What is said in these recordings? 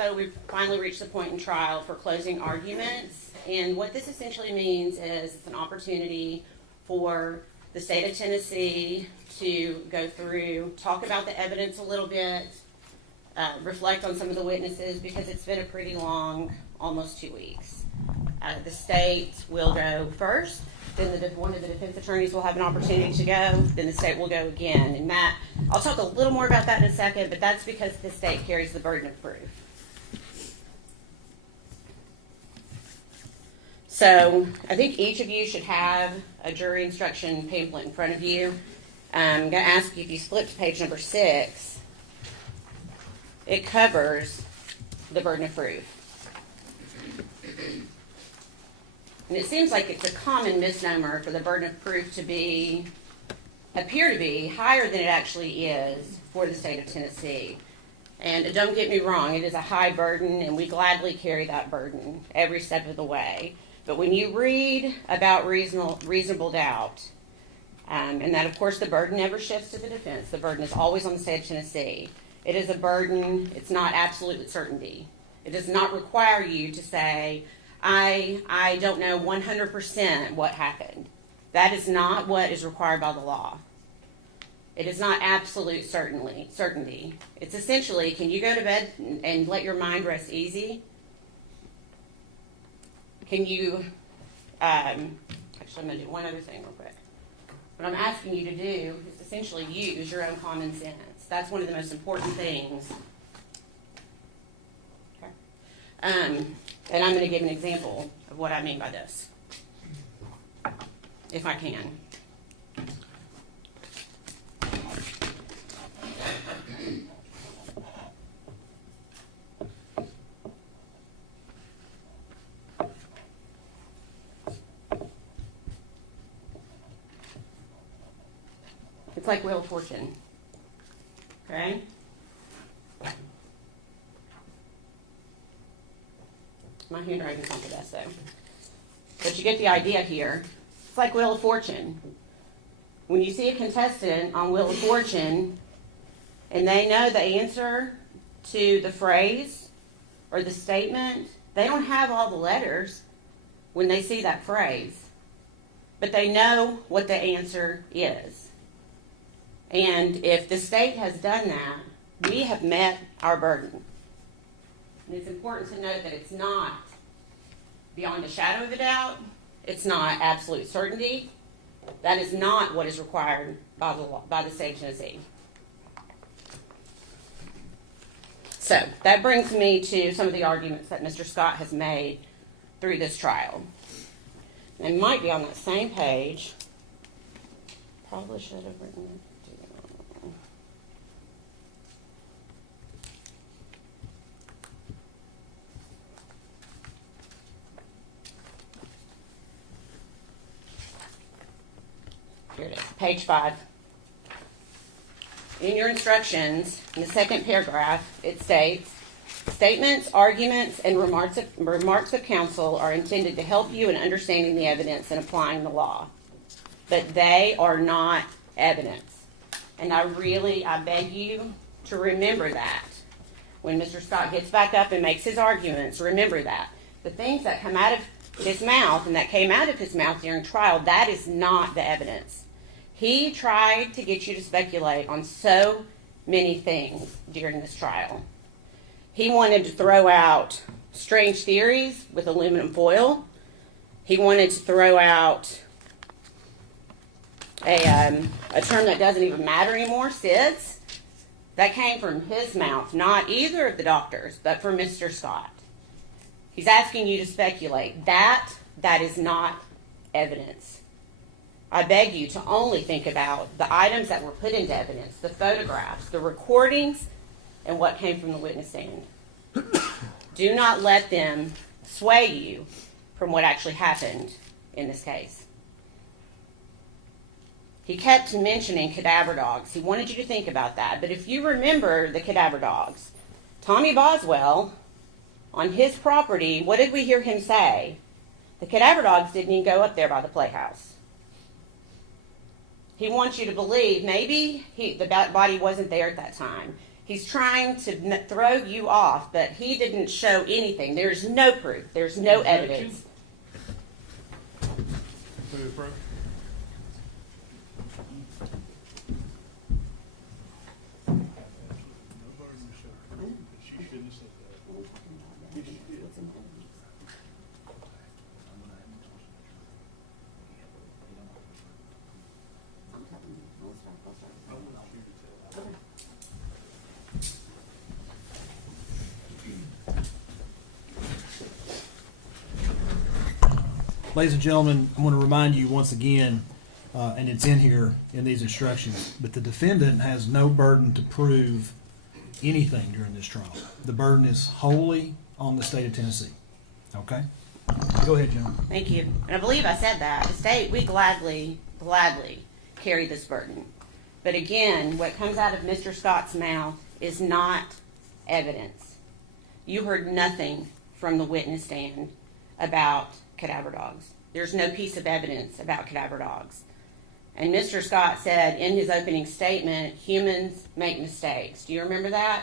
So we've finally reached the point in trial for closing arguments, and what this essentially means is it's an opportunity for the state of Tennessee to go through, talk about the evidence a little bit, reflect on some of the witnesses, because it's been a pretty long, almost 2 weeks. The state will go first, then one of the defense attorneys will have an opportunity to go, then the state will go again. And Matt, I'll talk a little more about that in a second, but that's because the state carries the burden of proof. So I think each of you should have a jury instruction pamphlet in front of you. I'm going to ask you if you flip to page number 6. It covers the burden of proof. And it seems like it's a common misnomer for the burden of proof to appear to be higher than it actually is for the state of Tennessee. And don't get me wrong, it is a high burden, and we gladly carry that burden every step of the way. But when you read about reasonable doubt, and that, of course, the burden never shifts to the defense. The burden is always on the state of Tennessee. It is a burden. It's not absolute certainty. It does not require you to say, I don't know 100% what happened. That is not what is required by the law. It is not absolute certainty. It's essentially, can you go to bed and let your mind rest easy? Can you, actually I'm going to do one other thing real quick. What I'm asking you to do is essentially use your own common sense. That's one of the most important things. Okay. And I'm going to give an example of what I mean by this, if I can. It's like Wheel of Fortune, okay? My handwriting's not the best, though. But you get the idea here. It's like Wheel of Fortune. When you see a contestant on Wheel of Fortune, and they know the answer to the phrase or the statement, they don't have all the letters when they see that phrase, but they know what the answer is. And if the state has done that, we have met our burden. And it's important to note that it's not beyond a shadow of a doubt. It's not absolute certainty. That is not what is required by the law, by the state of Tennessee. So that brings me to some of the arguments that Mr. Scott has made through this trial. They might be on that same page. Probably should have written it. Here it is, page 5. In your instructions, in the second paragraph, it states, statements, arguments, and remarks of counsel are intended to help you in understanding the evidence and applying the law. But they are not evidence. And I beg you to remember that. When Mr. Scott gets back up and makes his arguments, remember that. The things that come out of his mouth and that came out of his mouth during trial, that is not the evidence. He tried to get you to speculate on so many things during this trial. He wanted to throw out strange theories with aluminum foil. He wanted to throw out a term that doesn't even matter anymore, SIDS. That came from his mouth, not either of the doctors, but from Mr. Scott. He's asking you to speculate. That is not evidence. I beg you to only think about the items that were put into evidence, the photographs, the recordings, and what came from the witness stand. Do not let them sway you from what actually happened in this case. He kept mentioning cadaver dogs. He wanted you to think about that. But if you remember the cadaver dogs, Tommy Boswell, on his property, what did we hear him say? The cadaver dogs didn't even go up there by the playhouse. He wants you to believe maybe the body wasn't there at that time. He's trying to throw you off, but he didn't show anything. There's no proof. There's no evidence. Ladies and gentlemen, I want to remind you once again, and it's in here in these instructions, but the defendant has no burden to prove anything during this trial. The burden is wholly on the state of Tennessee. Okay? Go ahead, John. Thank you. And I believe I said that. The state, we gladly carry this burden. But again, what comes out of Mr. Scott's mouth is not evidence. You heard nothing from the witness stand about cadaver dogs. There's no piece of evidence about cadaver dogs. And Mr. Scott said in his opening statement, humans make mistakes. Do you remember that?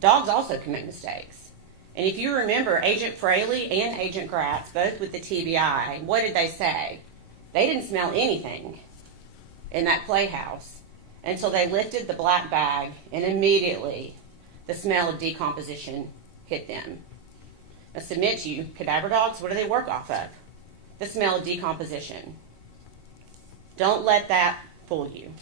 Dogs also can make mistakes. And if you remember, Agent Fraley and Agent Gratz, both with the TBI, what did they say? They didn't smell anything in that playhouse until they lifted the black bag, and immediately the smell of decomposition hit them. I submit to you, cadaver dogs, what do they work off of? The smell of decomposition. Don't let that fool you.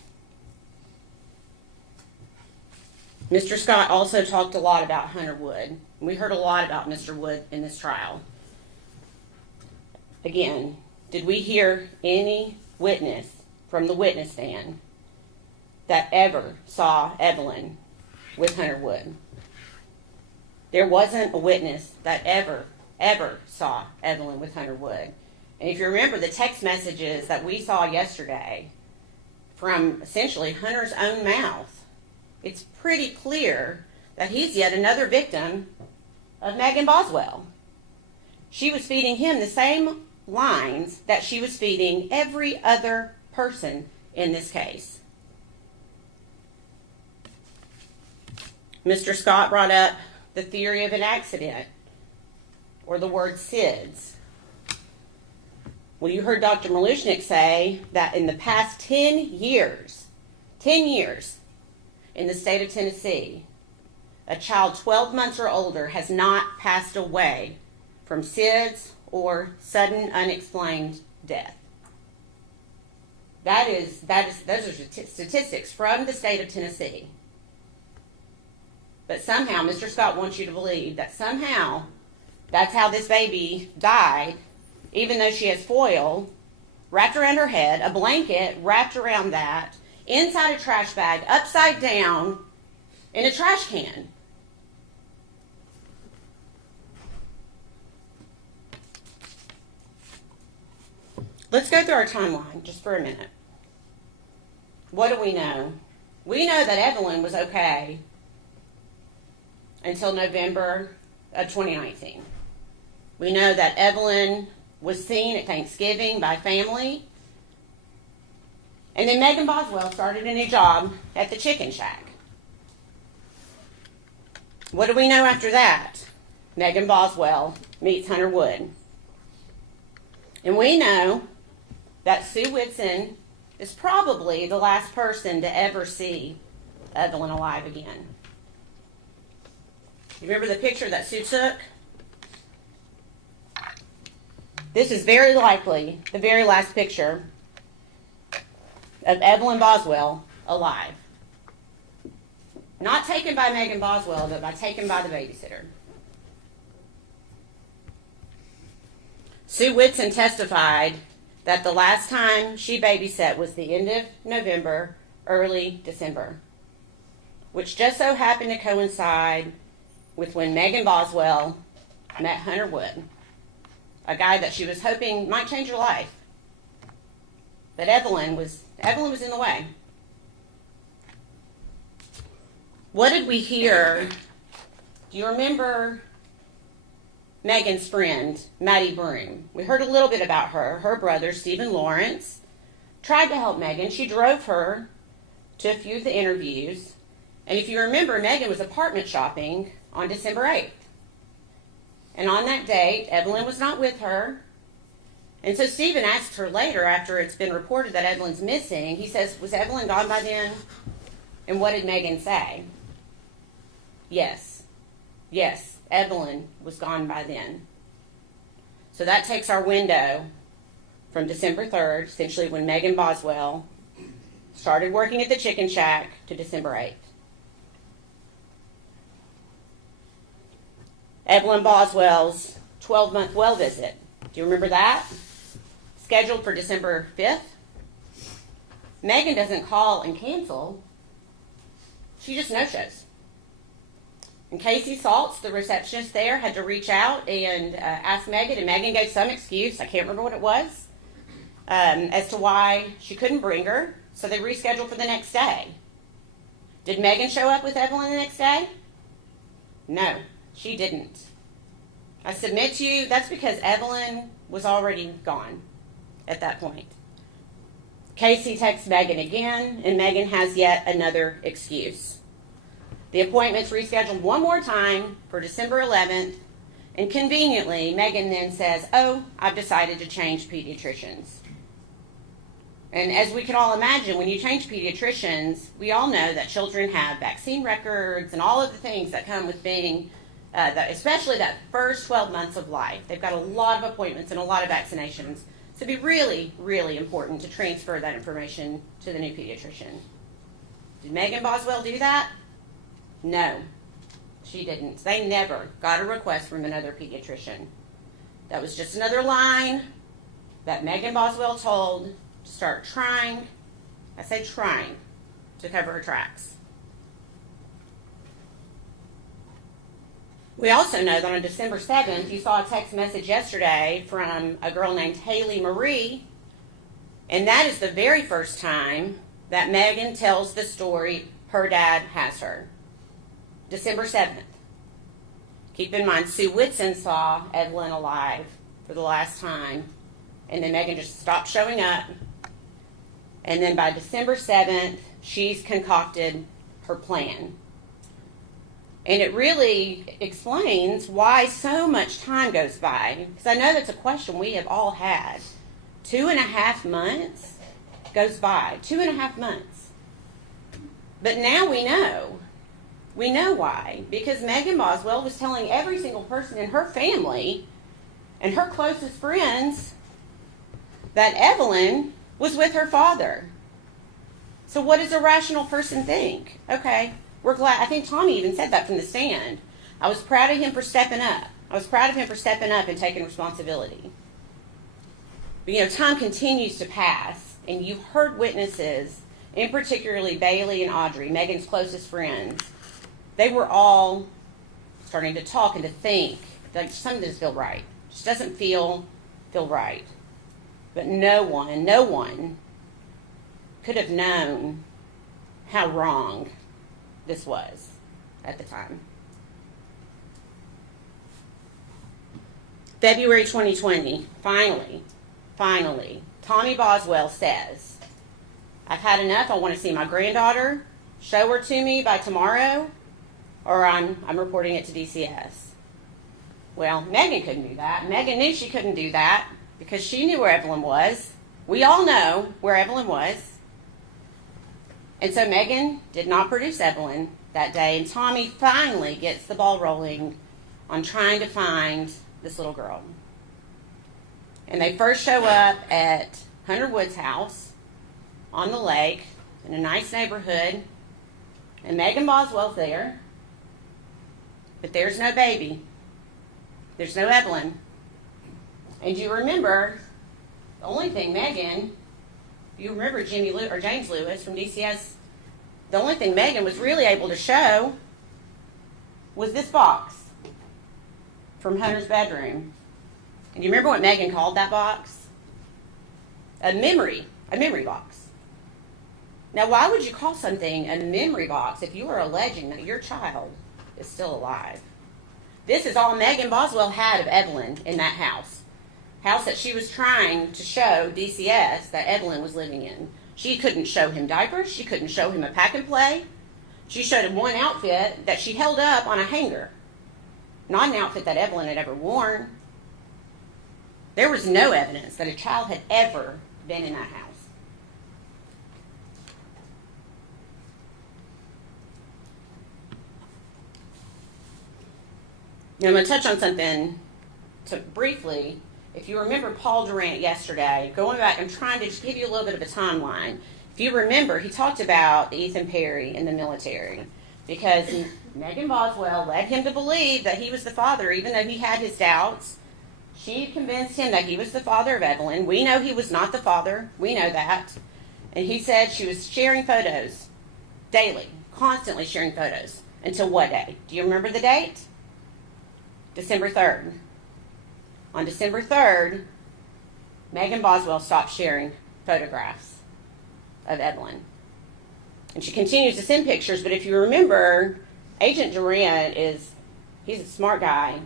Mr. Scott also talked a lot about Hunter Wood. We heard a lot about Mr. Wood in this trial. Again, did we hear any witness from the witness stand that ever saw Evelyn with Hunter Wood? There wasn't a witness that ever saw Evelyn with Hunter Wood. And if you remember the text messages that we saw yesterday from essentially Hunter's own mouth, it's pretty clear that he's yet another victim of Megan Boswell. She was feeding him the same lines that she was feeding every other person in this case. Mr. Scott brought up the theory of an accident, or the word SIDS. Well, you heard Dr. Malushnik say that in the past 10 years, in the state of Tennessee, a child 12 months or older has not passed away from SIDS or sudden unexplained death. Those are statistics from the state of Tennessee. But somehow Mr. Scott wants you to believe that somehow that's how this baby died, even though she has foil wrapped around her head, a blanket wrapped around that, inside a trash bag, upside down, in a trash can. Let's go through our timeline just for a minute. What do we know? We know that Evelyn was okay until November of 2019. We know that Evelyn was seen at Thanksgiving by family. And then Megan Boswell started a new job at the Chicken Shack. What do we know after that? Megan Boswell meets Hunter Wood. And we know that Sue Whitson is probably the last person to ever see Evelyn alive again. You remember the picture that Sue took? This is very likely the very last picture of Evelyn Boswell alive. Not taken by Megan Boswell, but taken by the babysitter. Sue Whitson testified that the last time she babysat was the end of November, early December, which just so happened to coincide with when Megan Boswell met Hunter Wood, a guy that she was hoping might change her life. But Evelyn was in the way. What did we hear? Do you remember Megan's friend, Maddie Broom? We heard a little bit about her. Her brother, Stephen Lawrence, tried to help Megan. She drove her to a few of the interviews. And if you remember, Megan was apartment shopping on December 8th. And on that date, Evelyn was not with her. And so Stephen asked her later, after it's been reported that Evelyn's missing, he says, was Evelyn gone by then? And what did Megan say? Yes. Yes, Evelyn was gone by then. So that takes our window from December 3rd, essentially when Megan Boswell started working at the chicken shack, to December 8th. Evelyn Boswell's 12-month well visit. Do you remember that? Scheduled for December 5th. Megan doesn't call and cancel. She just no-shows. And Casey Saltz, the receptionist there, had to reach out and ask Megan, and Megan gave some excuse, I can't remember what it was, as to why she couldn't bring her, so they rescheduled for the next day. Did Megan show up with Evelyn the next day? No, she didn't. I submit to you, that's because Evelyn was already gone at that point. Casey texts Megan again, and Megan has yet another excuse. The appointment's rescheduled one more time for December 11th, and conveniently, Megan then says, oh, I've decided to change pediatricians. And as we can all imagine, when you change pediatricians, we all know that children have vaccine records and all of the things that come with being, especially that first 12 months of life. They've got a lot of appointments and a lot of vaccinations. So it'd be really, really important to transfer that information to the new pediatrician. Did Megan Boswell do that? No, she didn't. They never got a request from another pediatrician. That was just another line that Megan Boswell told to start trying, I say trying, to cover her tracks. We also know that on December 7th, you saw a text message yesterday from a girl named Haley Marie, and that is the very first time that Megan tells the story her dad has her. December 7th. Keep in mind, Sue Whitson saw Evelyn alive for the last time, and then Megan just stopped showing up. And then by December 7th, she's concocted her plan. And it really explains why so much time goes by. Because I know that's a question we have all had. 2.5 months goes by. 2.5 months. But now we know. We know why. Because Megan Boswell was telling every single person in her family and her closest friends that Evelyn was with her father. So what does a rational person think? Okay, we're glad. I think Tommy even said that from the stand. I was proud of him for stepping up. I was proud of him for stepping up and taking responsibility. But time continues to pass, and you've heard witnesses, in particularly Bailey and Audrey, Megan's closest friends. They were all starting to talk and to think like something doesn't feel right. Just doesn't feel right. But no one could have known how wrong this was at the time. February 2020, finally, Tommy Boswell says, I've had enough. I want to see my granddaughter. Show her to me by tomorrow, or I'm reporting it to DCS. Well, Megan couldn't do that. Megan knew she couldn't do that because she knew where Evelyn was. We all know where Evelyn was. And so Megan did not produce Evelyn that day, and Tommy finally gets the ball rolling on trying to find this little girl. And they first show up at Hunter Wood's house on the lake in a nice neighborhood, and Megan Boswell's there, but there's no baby. There's no Evelyn. And you remember, the only thing Megan, you remember James Lewis from DCS, the only thing Megan was really able to show was this box from Hunter's bedroom. And you remember what Megan called that box? A memory box. Now, why would you call something a memory box if you are alleging that your child is still alive? This is all Megan Boswell had of Evelyn in that house that she was trying to show DCS that Evelyn was living in. She couldn't show him diapers. She couldn't show him a pack and play. She showed one outfit that she held up on a hanger, not an outfit that Evelyn had ever worn. There was no evidence that a child had ever been in that house. Now, I'm going to touch on something briefly. If you remember Paul Durant yesterday, going back, I'm trying to just give you a little bit of a timeline. If you remember, he talked about Ethan Perry in the military because Megan Boswell led him to believe that he was the father, even though he had his doubts. She convinced him that he was the father of Evelyn. We know he was not the father. We know that. And he said she was sharing photos daily, constantly sharing photos. Until what day? Do you remember the date? December 3rd. On December 3rd, Megan Boswell stopped sharing photographs of Evelyn. And she continues to send pictures, but if you remember, Agent Durant he's a smart guy.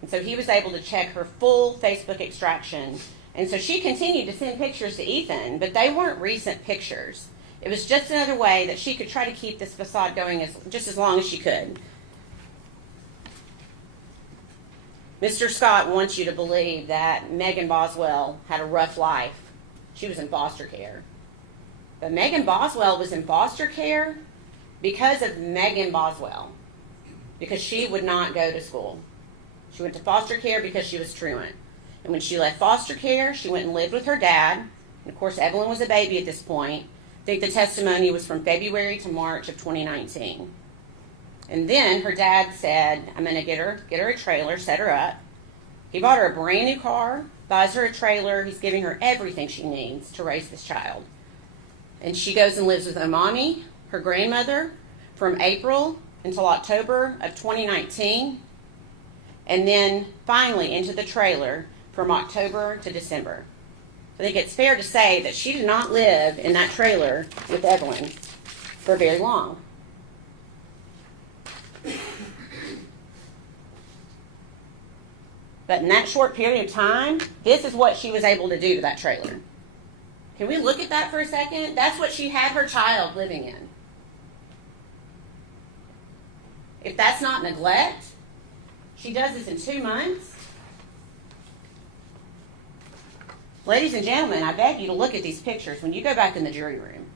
And so he was able to check her full Facebook extraction. And so she continued to send pictures to Ethan, but they weren't recent pictures. It was just another way that she could try to keep this facade going just as long as she could. Mr. Scott wants you to believe that Megan Boswell had a rough life. She was in foster care. But Megan Boswell was in foster care because of Megan Boswell, because she would not go to school. She went to foster care because she was truant. And when she left foster care, she went and lived with her dad. And of course, Evelyn was a baby at this point. I think the testimony was from February to March of 2019. And then her dad said, I'm going to get her a trailer, set her up. He bought her a brand new car, buys her a trailer. He's giving her everything she needs to raise this child. And she goes and lives with her mommy, her grandmother, from April until October of 2019. And then finally into the trailer from October to December. I think it's fair to say that she did not live in that trailer with Evelyn for very long. But in that short period of time, this is what she was able to do to that trailer. Can we look at that for a second? That's what she had her child living in. If that's not neglect, she does this in 2 months. Ladies and gentlemen, I beg you to look at these pictures when you go back in the jury room.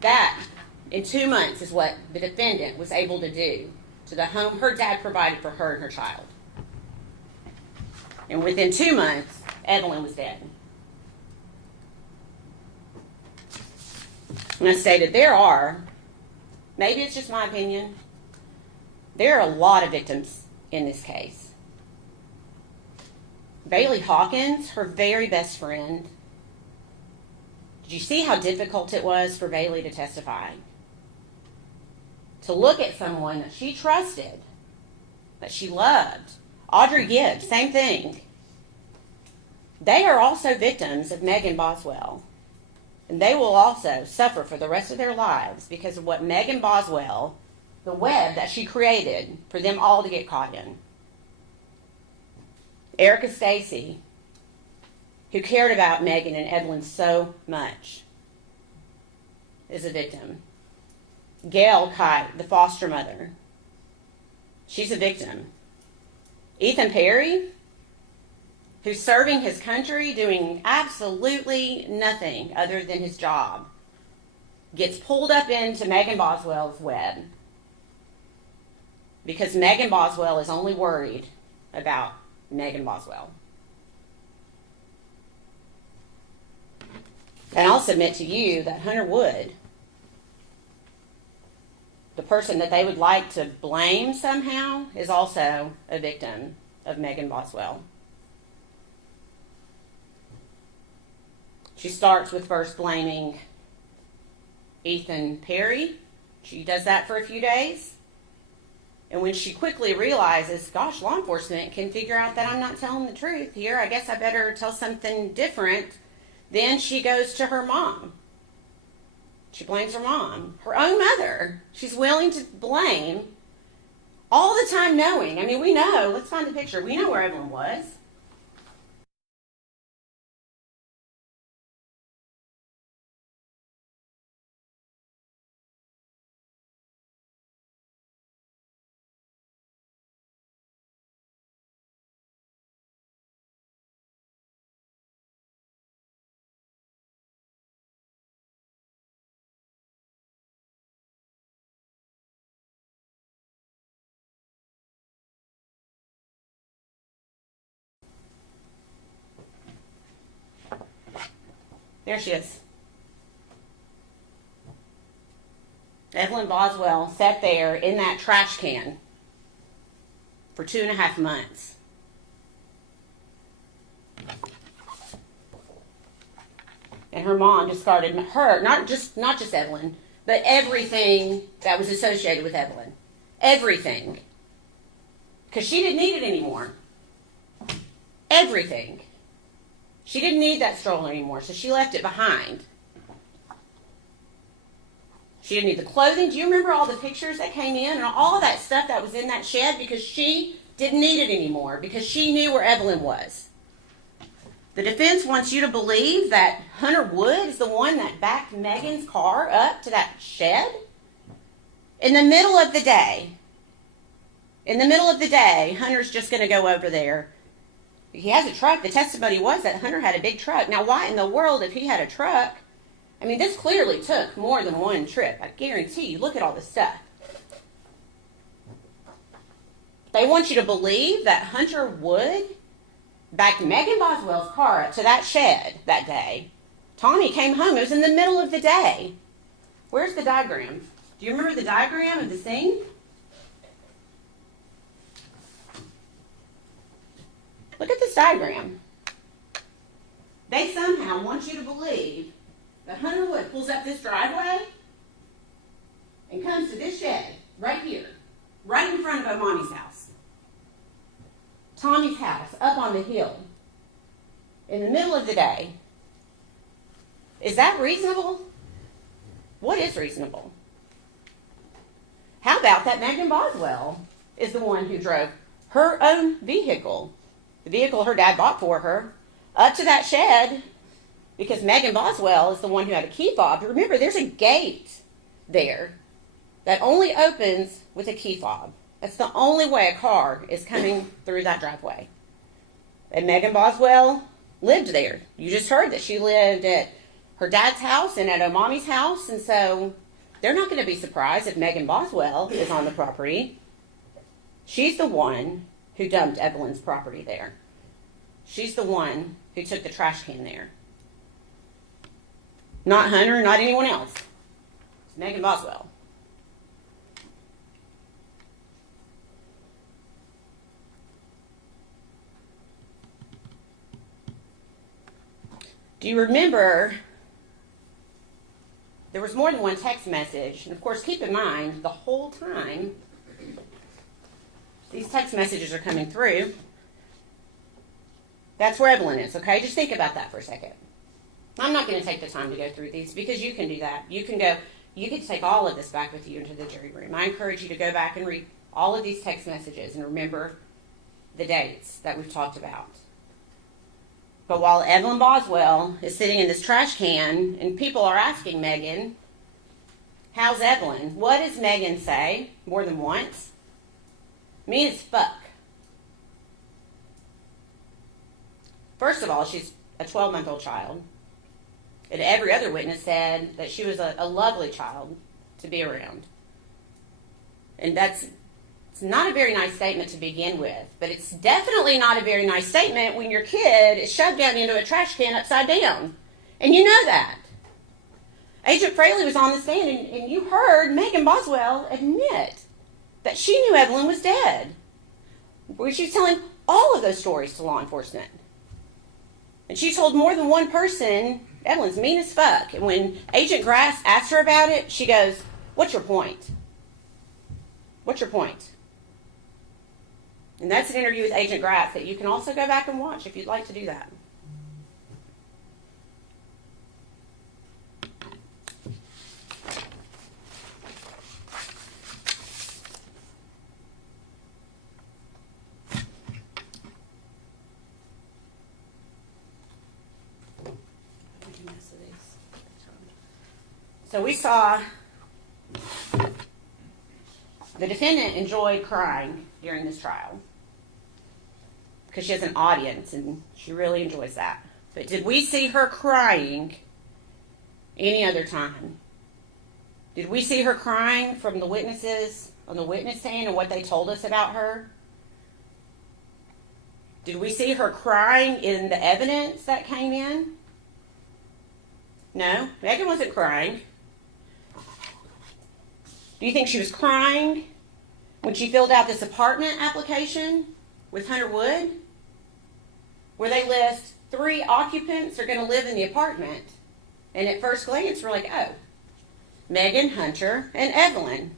That, in 2 months, is what the defendant was able to do to the home her dad provided for her and her child. And within 2 months, Evelyn was dead. And I stated maybe it's just my opinion, there are a lot of victims in this case. Bailey Hawkins, her very best friend. Did you see how difficult it was for Bailey to testify? To look at someone that she trusted, that she loved. Audrey Gibbs, same thing. They are also victims of Megan Boswell. And they will also suffer for the rest of their lives because of what Megan Boswell, the web that she created for them all to get caught in. Erica Stacy, who cared about Megan and Evelyn so much, is a victim. Gail Kite, the foster mother, she's a victim. Ethan Perry, who's serving his country, doing absolutely nothing other than his job, gets pulled up into Megan Boswell's web because Megan Boswell is only worried about Megan Boswell. And I'll submit to you that Hunter Wood, the person that they would like to blame somehow, is also a victim of Megan Boswell. She starts with first blaming Ethan Perry. She does that for a few days. And when she quickly realizes, gosh, law enforcement can figure out that I'm not telling the truth here, I guess I better tell something different, then she goes to her mom. She blames her mom, her own mother. She's willing to blame all the time knowing. I mean, we know, let's find the picture. We know where Evelyn was. There she is. Evelyn Boswell sat there in that trash can for 2.5 months. And her mom discarded her, not just Evelyn, but everything that was associated with Evelyn. Everything. Because she didn't need it anymore. Everything. She didn't need that stroller anymore, so she left it behind. She didn't need the clothing. Do you remember all the pictures that came in and all that stuff that was in that shed? Because she didn't need it anymore, because she knew where Evelyn was. The defense wants you to believe that Hunter Wood is the one that backed Megan's car up to that shed? In the middle of the day. In the middle of the day, Hunter's just going to go over there. He has a truck. The testimony was that Hunter had a big truck. Now, why in the world, if he had a truck, I mean, this clearly took more than one trip. I guarantee you. Look at all this stuff. They want you to believe that Hunter Wood backed Megan Boswell's car up to that shed that day. Tommy came home. It was in the middle of the day. Where's the diagram? Do you remember the diagram of the scene? Look at this diagram. They somehow want you to believe that Hunter Wood pulls up this driveway and comes to this shed right here, right in front of Omani's house. Tommy's house, up on the hill, in the middle of the day. Is that reasonable? What is reasonable? How about that Megan Boswell is the one who drove her own vehicle, the vehicle her dad bought for her, up to that shed, because Megan Boswell is the one who had a key fob. Remember, there's a gate there that only opens with a key fob. That's the only way a car is coming through that driveway. And Megan Boswell lived there. You just heard that she lived at her dad's house and at Omami's house, and so they're not going to be surprised if Megan Boswell is on the property. She's the one who dumped Evelyn's property there. She's the one who took the trash can there. Not Hunter, not anyone else. It's Megan Boswell. Do you remember there was more than one text message? And of course, keep in mind, the whole time these text messages are coming through, that's where Evelyn is, okay? Just think about that for a second. I'm not going to take the time to go through these because you can do that. You can take all of this back with you into the jury room. I encourage you to go back and read all of these text messages and remember the dates that we've talked about. But while Evelyn Boswell is sitting in this trash can and people are asking Megan, how's Evelyn? What does Megan say more than once? Mean as fuck. First of all, she's a 12-month-old child. And every other witness said that she was a lovely child to be around. And it's not a very nice statement to begin with, but it's definitely not a very nice statement when your kid is shoved down into a trash can upside down. And you know that. Agent Fraley was on the stand, and you heard Megan Boswell admit that she knew Evelyn was dead. She was telling all of those stories to law enforcement. And she told more than one person, Evelyn's mean as fuck. And when Agent Grass asked her about it, she goes, what's your point? What's your point? And that's an interview with Agent Grass that you can also go back and watch if you'd like to do that. So we saw the defendant enjoyed crying during this trial because she has an audience and she really enjoys that. But did we see her crying any other time? Did we see her crying from the witnesses on the witness stand and what they told us about her? Did we see her crying in the evidence that came in? No, Megan wasn't crying. Do you think she was crying when she filled out this apartment application with Hunter Wood, where they list 3 occupants are going to live in the apartment? And at first glance, we're like, oh, Megan, Hunter, and Evelyn.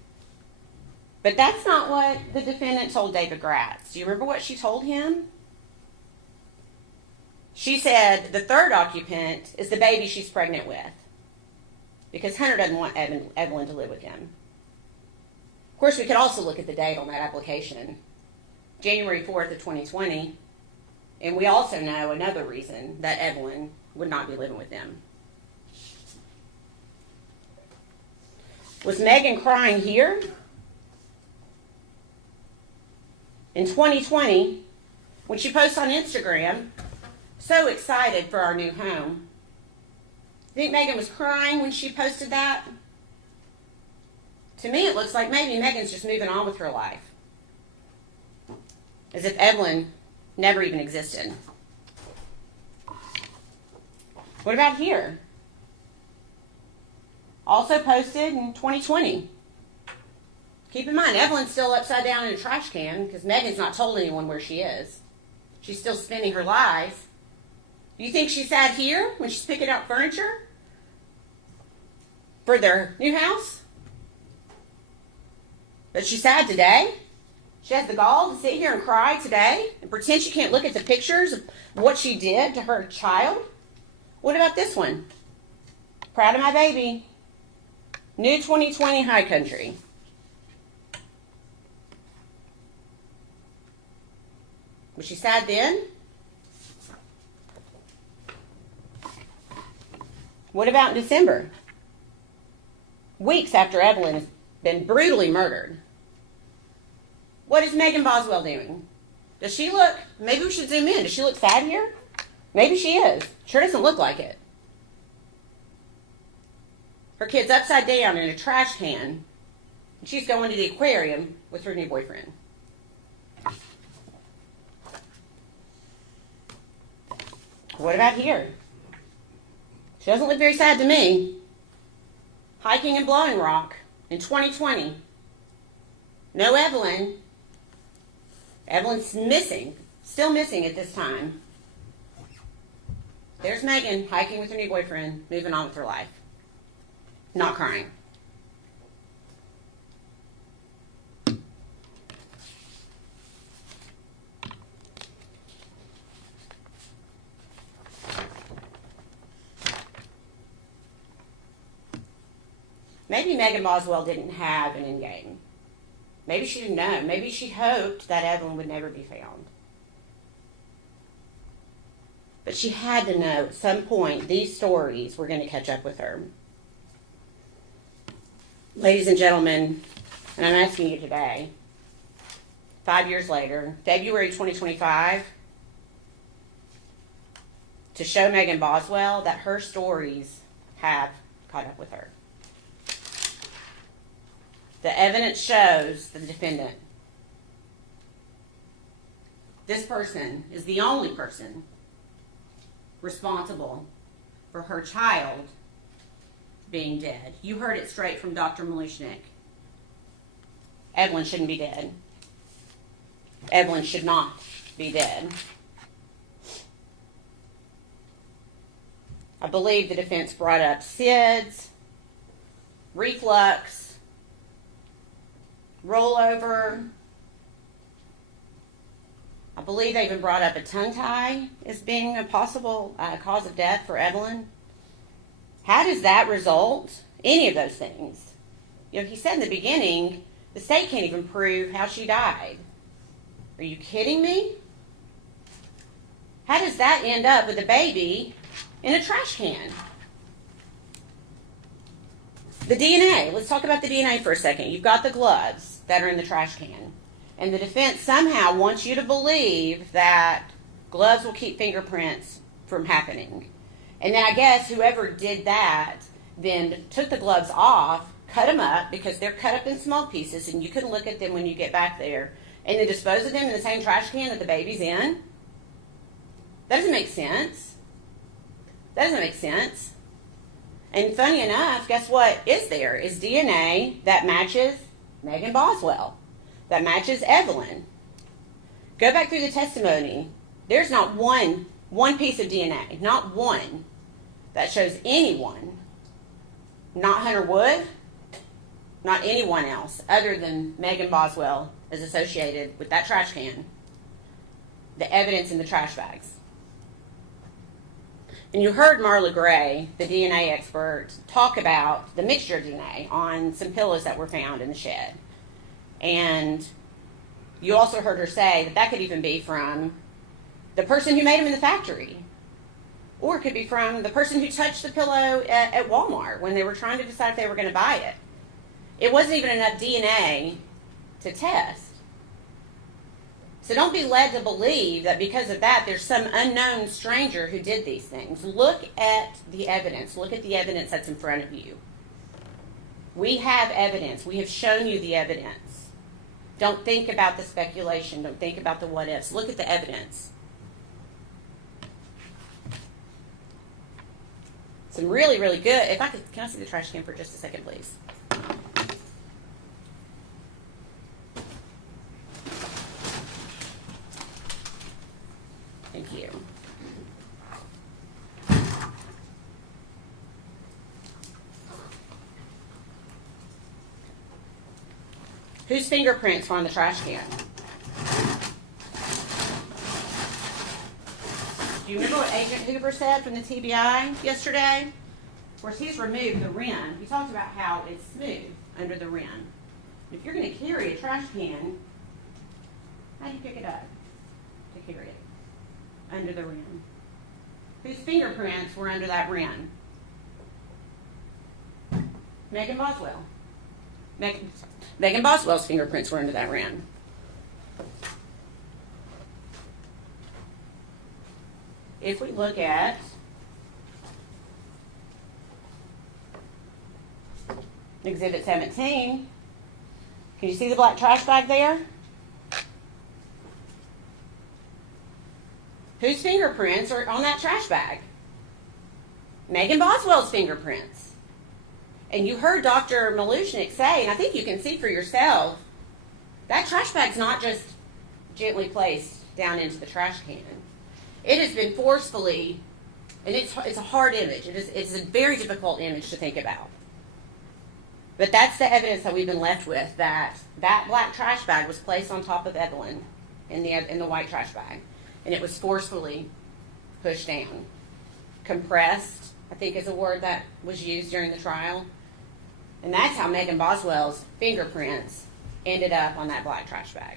But that's not what the defendant told David Gratz. Do you remember what she told him? She said the 3rd occupant is the baby she's pregnant with, because Hunter doesn't want Evelyn to live with him. Of course, we could also look at the date on that application, January 4th of 2020, and we also know another reason that Evelyn would not be living with them. Was Megan crying here? In 2020, when she posts on Instagram, so excited for our new home. Think Megan was crying when she posted that? To me, it looks like maybe Megan's just moving on with her life, as if Evelyn never even existed. What about here? Also posted in 2020. Keep in mind, Evelyn's still upside down in a trash can because Megan's not told anyone where she is. She's still spinning her lies. Do you think she sat here when she's picking out furniture for their new house? But she's sad today. She has the gall to sit here and cry today and pretend she can't look at the pictures of what she did to her child. What about this one? Proud of my baby. New 2020 High Country. Was she sad then? What about in December? Weeks after Evelyn has been brutally murdered. What is Megan Boswell doing? Does she look, maybe we should zoom in, does she look sad here? Maybe she is. Sure doesn't look like it. Her kid's upside down in a trash can, and she's going to the aquarium with her new boyfriend. What about here? She doesn't look very sad to me. Hiking in Blowing Rock in 2020. No Evelyn. Evelyn's missing. Still missing at this time. There's Megan hiking with her new boyfriend, moving on with her life. Not crying. Maybe Megan Boswell didn't have an end game. Maybe she didn't know. Maybe she hoped that Evelyn would never be found. But she had to know at some point these stories were going to catch up with her. Ladies and gentlemen, and I'm asking you today, 5 years later, February 2025, to show Megan Boswell that her stories have caught up with her. The evidence shows the defendant. This person is the only person responsible for her child being dead. You heard it straight from Dr. Malushnik. Evelyn shouldn't be dead. Evelyn should not be dead. I believe the defense brought up SIDS, reflux, rollover. I believe they even brought up a tongue tie as being a possible cause of death for Evelyn. How does that result? Any of those things. You know, he said in the beginning, the state can't even prove how she died. Are you kidding me? How does that end up with a baby in a trash can? The DNA. Let's talk about the DNA for a second. You've got the gloves that are in the trash can. And the defense somehow wants you to believe that gloves will keep fingerprints from happening. And then I guess whoever did that then took the gloves off, cut them up because they're cut up in small pieces and you can look at them when you get back there, and then dispose of them in the same trash can that the baby's in. That doesn't make sense. That doesn't make sense. And funny enough, guess what is there? Is DNA that matches Megan Boswell, that matches Evelyn. Go back through the testimony. There's not one piece of DNA, not one, that shows anyone, not Hunter Wood, not anyone else other than Megan Boswell is associated with that trash can, the evidence in the trash bags. And you heard Marla Gray, the DNA expert, talk about the mixture of DNA on some pillows that were found in the shed. And you also heard her say that that could even be from the person who made them in the factory. Or it could be from the person who touched the pillow at Walmart when they were trying to decide if they were going to buy it. It wasn't even enough DNA to test. So don't be led to believe that because of that, there's some unknown stranger who did these things. Look at the evidence. Look at the evidence that's in front of you. We have evidence. We have shown you the evidence. Don't think about the speculation. Don't think about the what ifs. Look at the evidence. Some really, really good. If I could, can I see the trash can for just a second, please? Thank you. Whose fingerprints were on the trash can? Do you remember what Agent Hoover said from the TBI yesterday? Of course, he's removed the rim. He talked about how it's smooth under the rim. If you're going to carry a trash can, how do you pick it up to carry it? Under the rim. Whose fingerprints were under that rim? Megan Boswell. Megan Boswell's fingerprints were under that rim. If we look at Exhibit 17, can you see the black trash bag there? Whose fingerprints are on that trash bag? Megan Boswell's fingerprints. And you heard Dr. Malushnik say, and I think you can see for yourself, that trash bag's not just gently placed down into the trash can. It has been forcefully, and it's a hard image. It's a very difficult image to think about. But that's the evidence that we've been left with, that black trash bag was placed on top of Evelyn in the white trash bag. And it was forcefully pushed down. Compressed, I think is a word that was used during the trial. And that's how Megan Boswell's fingerprints ended up on that black trash bag.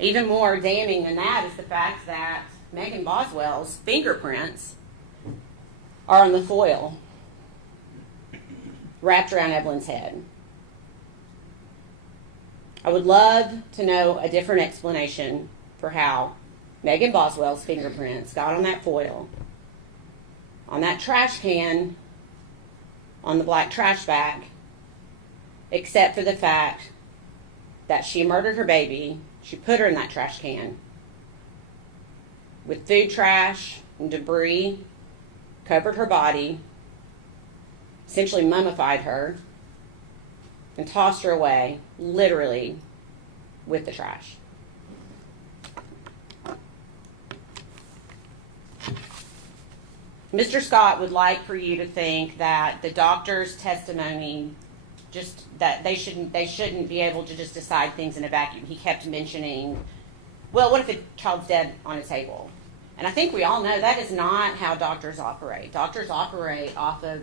Even more damning than that is the fact that Megan Boswell's fingerprints are on the foil wrapped around Evelyn's head. I would love to know a different explanation for how Megan Boswell's fingerprints got on that foil, on that trash can, on the black trash bag, except for the fact that she murdered her baby. She put her in that trash can with food trash and debris, covered her body, essentially mummified her, and tossed her away, literally, with the trash. Mr. Scott would like for you to think that the doctor's testimony, just that they shouldn't be able to just decide things in a vacuum. He kept mentioning, well, what if a child's dead on a table? And I think we all know that is not how doctors operate. Doctors operate off of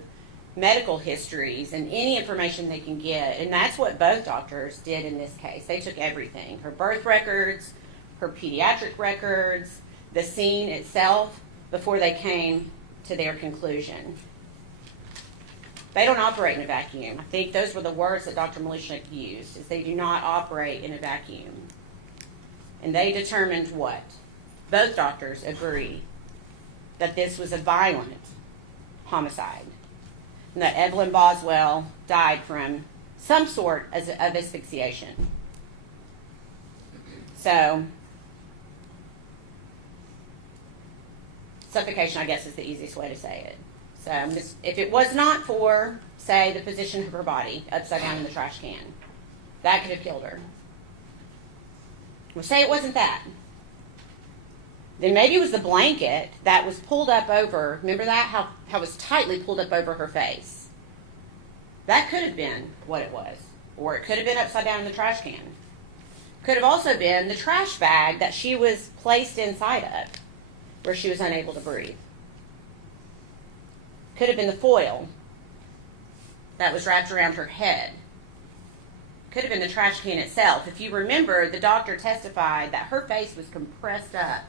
medical histories and any information they can get. And that's what both doctors did in this case. They took everything, her birth records, her pediatric records, the scene itself, before they came to their conclusion. They don't operate in a vacuum. I think those were the words that Dr. Malushnik used, is they do not operate in a vacuum. And they determined what? Both doctors agree that this was a violent homicide, and that Evelyn Boswell died from some sort of asphyxiation. So, suffocation, I guess, is the easiest way to say it. So if it was not for, say, the position of her body upside down in the trash can, that could have killed her. Well, say it wasn't that. Then maybe it was the blanket that was pulled up over, remember that? How it was tightly pulled up over her face. That could have been what it was. Or it could have been upside down in the trash can. Could have also been the trash bag that she was placed inside of, where she was unable to breathe. Could have been the foil that was wrapped around her head. Could have been the trash can itself. If you remember, the doctor testified that her face was compressed up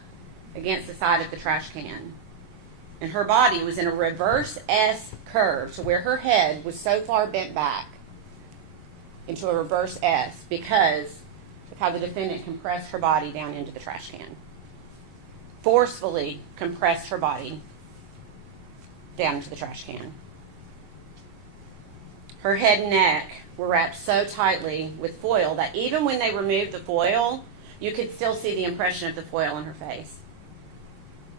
against the side of the trash can. And her body was in a reverse S curve, to where her head was so far bent back into a reverse S because of how the defendant compressed her body down into the trash can. Forcefully compressed her body down into the trash can. Her head and neck were wrapped so tightly with foil that even when they removed the foil, you could still see the impression of the foil on her face.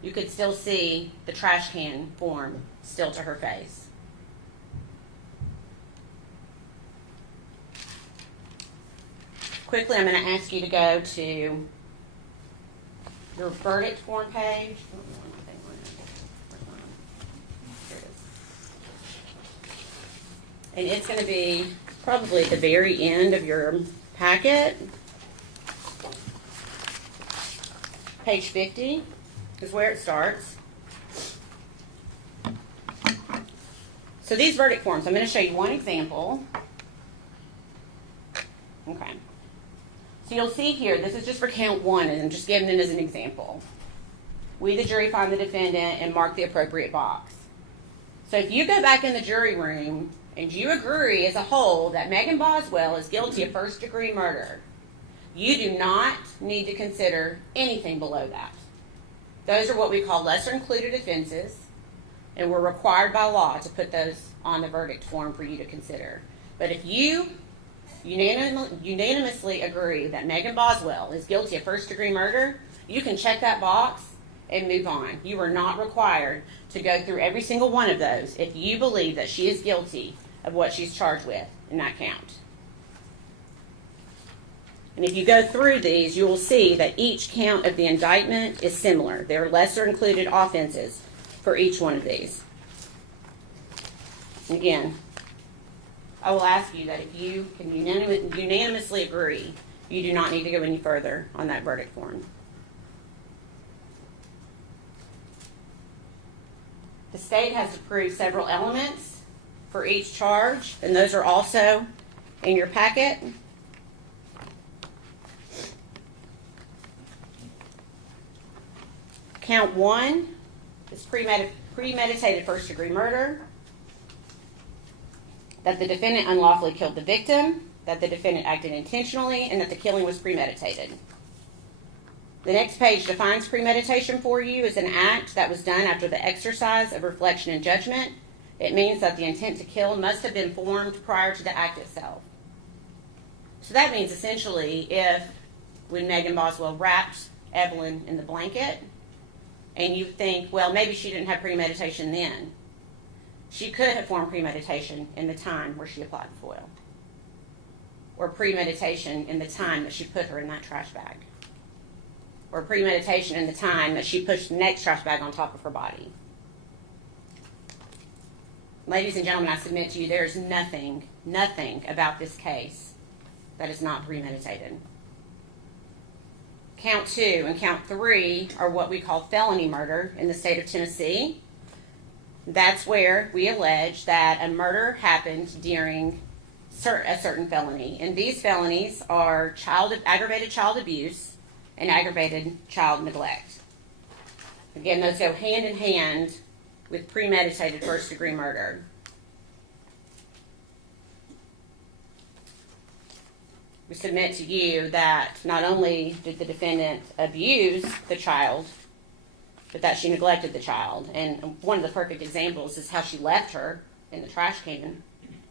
You could still see the trash can form still to her face. Quickly, I'm going to ask you to go to your verdict form page. And it's going to be probably at the very end of your packet. Page 50 is where it starts. So these verdict forms, I'm going to show you one example. Okay. So you'll see here, this is just for count 1, and I'm just giving it as an example. We, the jury, find the defendant and mark the appropriate box. So if you go back in the jury room and you agree as a whole that Megan Boswell is guilty of first-degree murder, you do not need to consider anything below that. Those are what we call lesser-included offenses, and we're required by law to put those on the verdict form for you to consider. But if you unanimously agree that Megan Boswell is guilty of first-degree murder, you can check that box and move on. You are not required to go through every single one of those if you believe that she is guilty of what she's charged with in that count. And if you go through these, you will see that each count of the indictment is similar. There are lesser included offenses for each one of these. And again, I will ask you that if you can unanimously agree, you do not need to go any further on that verdict form. The state has to prove several elements for each charge, and those are also in your packet. Count 1 is premeditated first-degree murder, that the defendant unlawfully killed the victim, that the defendant acted intentionally, and that the killing was premeditated. The next page defines premeditation for you as an act that was done after the exercise of reflection and judgment. It means that the intent to kill must have been formed prior to the act itself. So that means essentially when Megan Boswell wrapped Evelyn in the blanket, and you think, well, maybe she didn't have premeditation then. She could have formed premeditation in the time where she applied the foil, or premeditation in the time that she put her in that trash bag, or premeditation in the time that she pushed the next trash bag on top of her body. Ladies and gentlemen, I submit to you there is nothing about this case that is not premeditated. Count 2 and count 3 are what we call felony murder in the state of Tennessee. That's where we allege that a murder happened during a certain felony. And these felonies are aggravated child abuse and aggravated child neglect. Again, those go hand in hand with premeditated first-degree murder. We submit to you that not only did the defendant abuse the child, but that she neglected the child. And one of the perfect examples is how she left her in the trash can.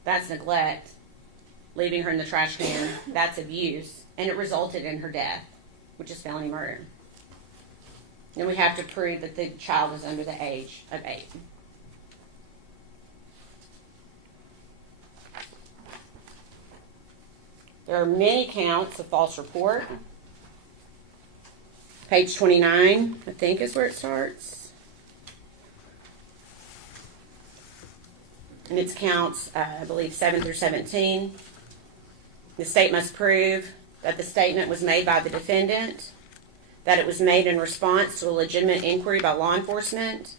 That's neglect. Leaving her in the trash can, that's abuse. And it resulted in her death, which is felony murder. And we have to prove that the child is under the age of 8. There are many counts of false report. Page 29, I think, is where it starts. And it's counts, I believe, 7 through 17. The state must prove that the statement was made by the defendant, that it was made in response to a legitimate inquiry by law enforcement,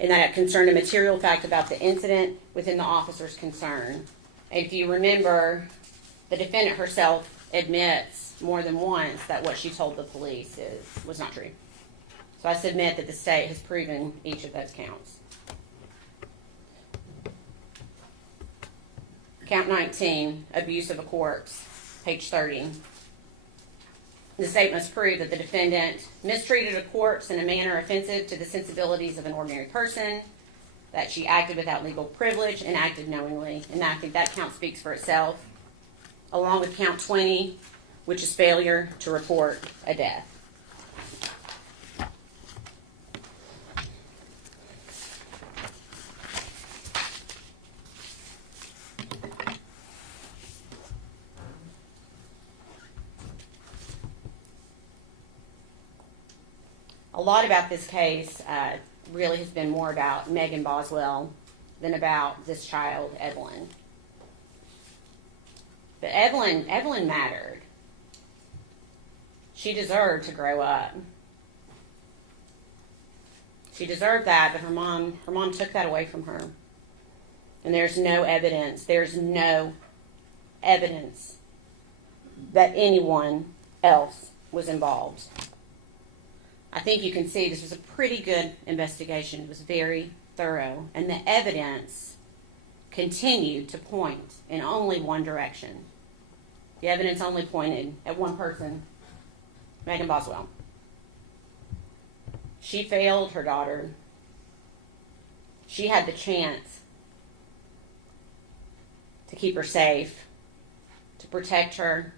and that it concerned a material fact about the incident within the officer's concern. And if you remember, the defendant herself admits more than once that what she told the police was not true. So I submit that the state has proven each of those counts. Count 19, abuse of a corpse, page 30. The state must prove that the defendant mistreated a corpse in a manner offensive to the sensibilities of an ordinary person, that she acted without legal privilege and acted knowingly. And I think that count speaks for itself, along with count 20, which is failure to report a death. A lot about this case really has been more about Megan Boswell than about this child, Evelyn. But Evelyn mattered. She deserved to grow up. She deserved that, but her mom took that away from her. And there's no evidence that anyone else was involved. I think you can see this was a pretty good investigation. It was very thorough, and the evidence continued to point in only one direction. The evidence only pointed at one person, Megan Boswell. She failed her daughter. She had the chance to keep her safe, to protect her,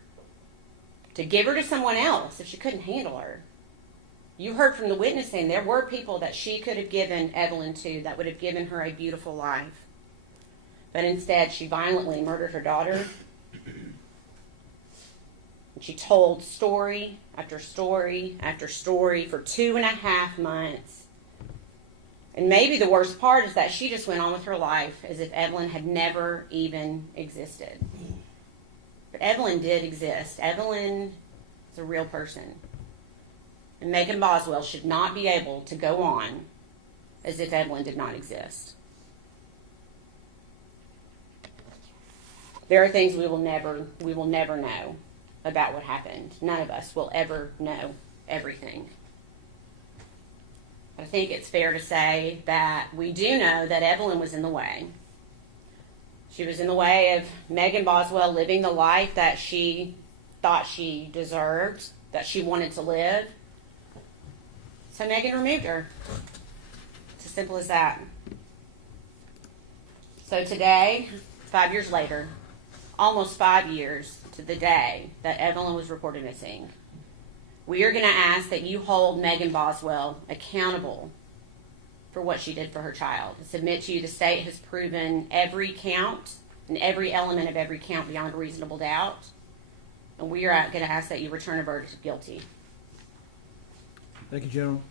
to give her to someone else if she couldn't handle her. You heard from the witnessing, there were people that she could have given Evelyn to that would have given her a beautiful life. But instead, she violently murdered her daughter. And she told story after story after story for 2.5 months. And maybe the worst part is that she just went on with her life as if Evelyn had never even existed. But Evelyn did exist. Evelyn is a real person. And Megan Boswell should not be able to go on as if Evelyn did not exist. There are things we will never know about what happened. None of us will ever know everything. But I think it's fair to say that we do know that Evelyn was in the way. She was in the way of Megan Boswell living the life that she thought she deserved, that she wanted to live. So Megan removed her. It's as simple as that. So today, 5 years later, almost 5 years to the day that Evelyn was reported missing, we are going to ask that you hold Megan Boswell accountable for what she did for her child. I submit to you the state has proven every count and every element of every count beyond a reasonable doubt. And we are going to ask that you return a verdict of guilty. Thank you, General.